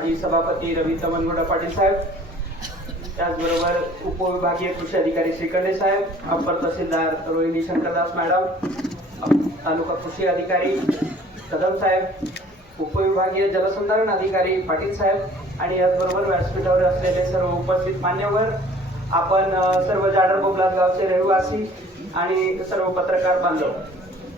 सभापती रवी तमनगुडा पाटील साहेब त्याचबरोबर उपविभागीय कृषी अधिकारी श्रीखंडे साहेब अप्पर तहसीलदार रोहिणी शंकरदास मॅडम तालुका कृषी अधिकारी कदम साहेब उपविभागीय जलसंधारण अधिकारी पाटील साहेब आणि याचबरोबर व्यासपीठावर असलेले सर्व उपस्थित मान्यवर आपण सर्व जाडर बोबलाद गावचे रहिवासी आणि सर्व पत्रकार बांधव.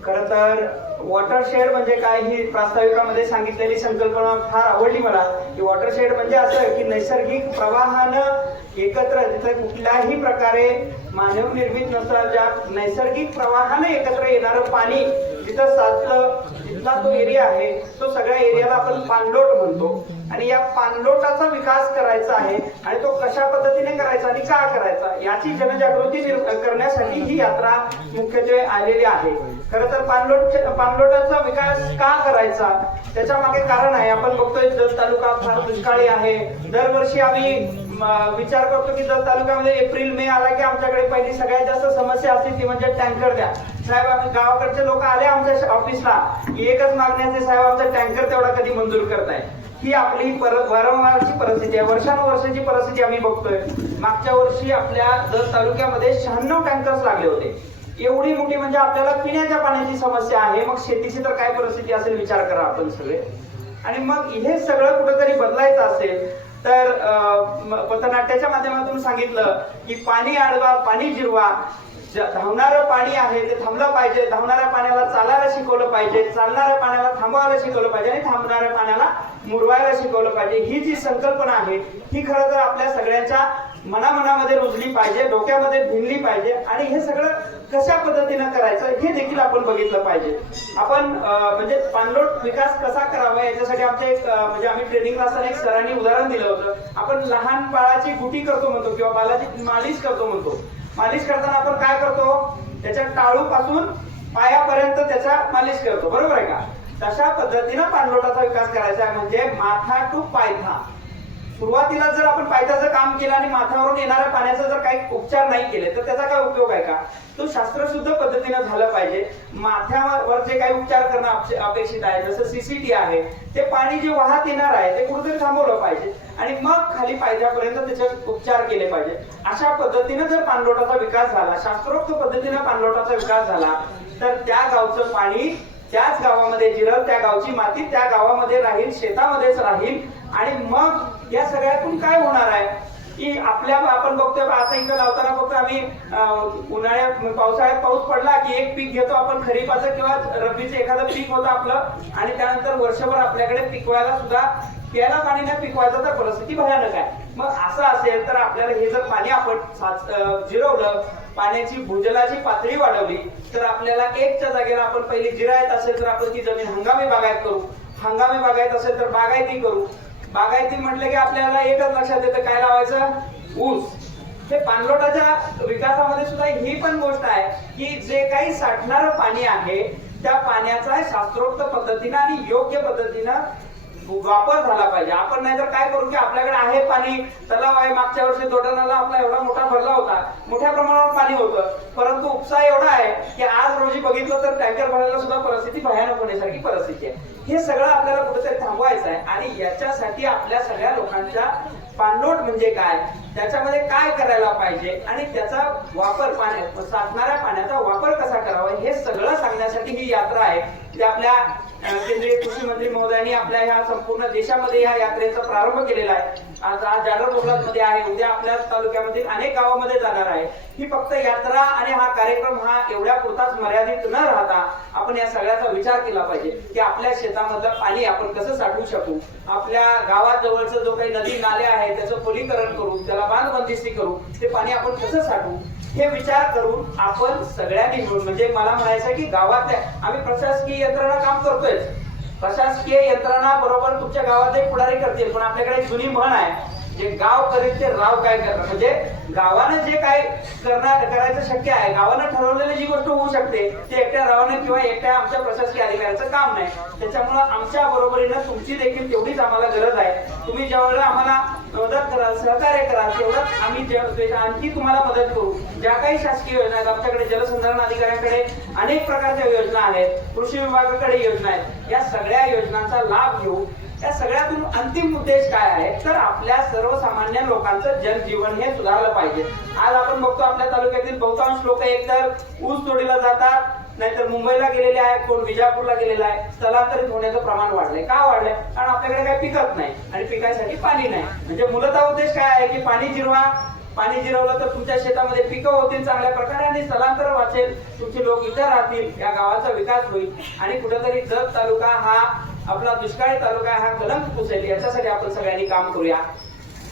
खर तर वॉटरशेड म्हणजे काय ही प्रास्ताविकामध्ये सांगितलेली संकल्पना फार आवडली मला. की वॉटरशेड म्हणजे असं की नैसर्गिक प्रवाहानं एकत्र तिथे कुठल्याही प्रकारे मानव निर्मित नसता ज्या नैसर्गिक प्रवाहानं एकत्र येणारं पाणी जिथं साचलं तिथला तो एरिया आहे तो सगळ्या एरियाला आपण पाणलोट म्हणतो. आणि या पाणलोटाचा विकास करायचा आहे आणि तो कशा पद्धतीने करायचा आणि का करायचा याची जनजागृती करण्यासाठी ही यात्रा मुख्यत्वे आलेली आहे. खरं तर पाणलोट पाणलोटाचा विकास का करायचा त्याच्यामागे कारण आहे. आपण बघतोय जत तालुका फार दुष्काळी आहे. दरवर्षी आम्ही विचार करतो की जत तालुक्यामध्ये एप्रिल मे आला की आमच्याकडे पहिली सगळ्यात जास्त समस्या असते ती म्हणजे टँकर द्या. साहेब आम्ही गावाकडचे लोक आले आमच्या ऑफिसला की एकच मागण्याचे साहेब आमचा टँकर तेवढा कधी मंजूर करताय ही आपली पर वारंवारची परिस्थिती आहे. वर्षानुवर्षाची परिस्थिती आम्ही बघतोय. मागच्या वर्षी आपल्या जत तालुक्यामध्ये शहाण्णव टँकर्स लागले होते. एवढी मोठी म्हणजे आपल्याला पिण्याच्या पाण्याची समस्या आहे. मग शेतीची तर काय परिस्थिती असेल विचार करा आपण सगळे. आणि मग हे सगळं कुठंतरी बदलायचं असेल तर पथनाट्याच्या माध्यमातून सांगितलं की पाणी आडवा पाणी जिरवा. धावणारं पाणी आहे ते थांबलं पाहिजे. धावणाऱ्या पाण्याला चालायला शिकवलं पाहिजे. चालणाऱ्या पाण्याला थांबवायला शिकवलं पाहिजे आणि थांबणाऱ्या पाण्याला मुरवायला शिकवलं पाहिजे. ही जी संकल्पना आहे ही खरं तर आपल्या सगळ्यांच्या मनामनामध्ये रुजली पाहिजे डोक्यामध्ये भिनली पाहिजे आणि हे सगळं कशा पद्धतीनं करायचं हे देखील आपण बघितलं पाहिजे. आपण म्हणजे पाणलोट विकास कसा करावा याच्यासाठी आमच्या एक म्हणजे आम्ही ट्रेनिंग असताना एक सरांनी उदाहरण दिलं होतं. आपण लहान बाळाची गुटी करतो म्हणतो किंवा बालाची मालिश करतो म्हणतो. मालिश करताना आपण काय करतो? त्याच्या टाळू पासून पायापर्यंत त्याचा मालिश करतो. बरोबर आहे का? तशा पद्धतीनं पाणलोटाचा विकास करायचा आहे म्हणजे माथा टू पायथा. सुरुवातीला जर आपण पायथ्याचं काम केलं आणि माथ्यावरून येणाऱ्या पाण्याचा जर काही उपचार नाही केले तर त्याचा काय उपयोग आहे का? तो शास्त्रशुद्ध पद्धतीनं झालं पाहिजे. माथ्यावर जे काही उपचार करणं अपे- अपेक्षित आहे जसं सीसीटी आहे ते पाणी जे वाहत येणार आहे ते कुठेतरी थांबवलं पाहिजे. आणि मग खाली पायथ्यापर्यंत त्याचे उपचार केले पाहिजे. अशा पद्धतीनं जर पाणलोटाचा विकास झाला शास्त्रोक्त पद्धतीनं पाणलोटाचा विकास झाला तर त्या गावचं पाणी त्याच गावामध्ये जिरल त्या गावची माती त्या गावामध्ये राहील शेतामध्येच राहील आणि मग या सगळ्यातून काय होणार आहे? की आपल्या आपण बघतोय आता इथं लावताना बघतो आम्ही उन्हाळ्यात पावसाळ्यात पाऊस पडला की एक पीक घेतो आपण खरीपाचं किंवा रब्बीचं एखादं पीक होतं आपलं आणि त्यानंतर वर्षभर आपल्याकडे पिकवायला सुद्धा प्यायला पाणी नाही पिकवायचं तर परिस्थिती भयानक आहे. मग असं असेल तर आपल्याला हे जर पाणी आपण जिरवलं पाण्याची भूजलाची पातळी वाढवली तर आपल्याला एकच्या जागेला आपण पहिली जिरायत असेल तर आपण ती जमीन हंगामी बागायत करू. हंगामी बागायत असेल तर बागायती करू. बागायती म्हटलं की आपल्याला एकच लक्षात येतं काय लावायचं? ऊस. हे पाणलोटाच्या विकासामध्ये सुद्धा ही पण गोष्ट आहे की जे काही साठणारं पाणी आहे त्या पाण्याचा शास्त्रोक्त पद्धतीनं आणि योग्य पद्धतीनं वापर झाला पाहिजे. आपण नाहीतर काय करू की आपल्याकडे आहे पाणी तलाव आहे मागच्या वर्षी दोडणाला आपला एवढा मोठा मोठ्या प्रमाणावर पाणी होतं. परंतु उपसा एवढा आहे की आज रोजी बघितलं तर टँकर भरायला सुद्धा परिस्थिती भयानक होण्यासारखी परिस्थिती आहे. हे सगळं आपल्याला कुठेतरी थांबवायचं आहे आणि याच्यासाठी आपल्या सगळ्या लोकांच्या पाणलोट म्हणजे काय? त्याच्यामध्ये काय करायला पाहिजे? आणि त्याचा वापर पाण्या साचणाऱ्या पाण्याचा वापर कसा करावा? हे सगळं सांगण्यासाठी ही यात्रा आहे. ती आपल्या केंद्रीय कृषी मंत्री महोदयांनी आपल्या ह्या संपूर्ण देशामध्ये ह्या यात्रेचा प्रारंभ केलेला आहे. आज आज जागर बोबलादमध्ये आहे. उद्या आपल्या तालुक्यामध्ये अनेक गावामध्ये जाणार आहे. ही फक्त यात्रा आणि हा कार्यक्रम हा एवढ्या पुरताच मर्यादित न राहता आपण या सगळ्याचा विचार केला पाहिजे की आपल्या शेतामधलं पाणी आपण कसं साठवू शकू? आपल्या गावाजवळचं जो काही नदी नाले आहे त्याचं खोलीकरण करू त्याला बांध बंदिस्ती करू ते पाणी आपण कसं साठवू? हे विचार करून आपण सगळ्यांनी मिळून म्हणजे मला म्हणायचं की गावातल्या आम्ही प्रशासकीय यंत्रणा काम करतोय. प्रशासकीय यंत्रणा बरोबर तुमच्या गावातले पुढारी करतील पण आपल्याकडे जुनी म्हण आहे. जे गाव करीत ते राव काय करणार? म्हणजे गावानं जे काय करणार करायचं शक्य आहे. गावानं ठरवलेली जी गोष्ट होऊ शकते ते एकट्या रावानं किंवा एकट्या आमच्या प्रशासकीय अधिकाऱ्याचं काम नाही. त्याच्यामुळं आमच्या बरोबरीनं तुमची देखील तेवढीच आम्हाला गरज आहे. तुम्ही ज्यावेळेला आम्हाला मदत कराल सहकार्य कराल तेवढंच आम्ही आणखी तुम्हाला मदत करू. ज्या काही शासकीय योजना आहेत आमच्याकडे जलसंधारण अधिकाऱ्यांकडे अनेक प्रकारच्या योजना आहेत कृषी विभागाकडे योजना आहेत. या सगळ्या योजनांचा लाभ घेऊ. या सगळ्यातून अंतिम उद्देश काय आहे? तर आपल्या सर्वसामान्य लोकांचं जनजीवन हे सुधारलं पाहिजे. आज आपण बघतो आपल्या तालुक्यातील बहुतांश लोक एकतर ऊस तोडीला जातात नाहीतर मुंबईला गेलेले आहेत कोण विजापूरला गेलेला आहे. स्थलांतरित होण्याचं प्रमाण वाढलंय. का वाढलंय? कारण आपल्याकडे काही पिकत नाही आणि पिकायसाठी पाणी नाही. म्हणजे मूलतः उद्देश काय आहे की पाणी जिरवा. पाणी जिरवलं तर तुमच्या शेतामध्ये पिकं होतील चांगल्या प्रकारे आणि स्थलांतर वाचेल. तुमचे लोक इथं राहतील. या गावाचा विकास होईल. आणि कुठेतरी जत तालुका हा आपला दुष्काळी तालुका हा कलंक पुसेल याच्यासाठी आपण सगळ्यांनी काम करूया.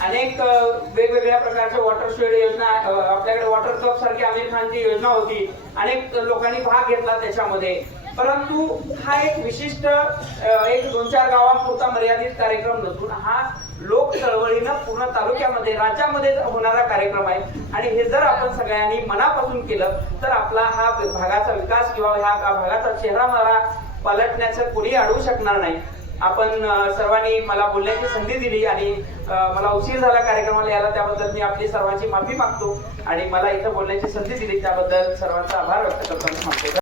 अनेक वेगवेगळ्या प्रकारच्या वॉटर शेड योजना आपल्याकडे वॉटर कप सारखी आमिर खानची योजना होती. अनेक लोकांनी भाग घेतला त्याच्यामध्ये. परंतु हा एक विशिष्ट एक दोन चार गावांपुरता मर्यादित कार्यक्रम नसून हा लोक चळवळीनं पूर्ण तालुक्यामध्ये राज्यामध्ये होणारा कार्यक्रम आहे. आणि हे जर आपण सगळ्यांनी मनापासून केलं तर आपला हा भागाचा विकास किंवा ह्या भागाचा चेहरा मला पलटण्याचं कुणी अडवू शकणार नाही. आपण सर्वांनी मला बोलण्याची संधी दिली आणि मला उशीर झाला कार्यक्रमाला यायला त्याबद्दल मी आपली सर्वांची माफी मागतो आणि मला इथं बोलण्याची संधी दिली. त्याबद्दल सर्वांचा आभार व्यक्त करताना सांगतो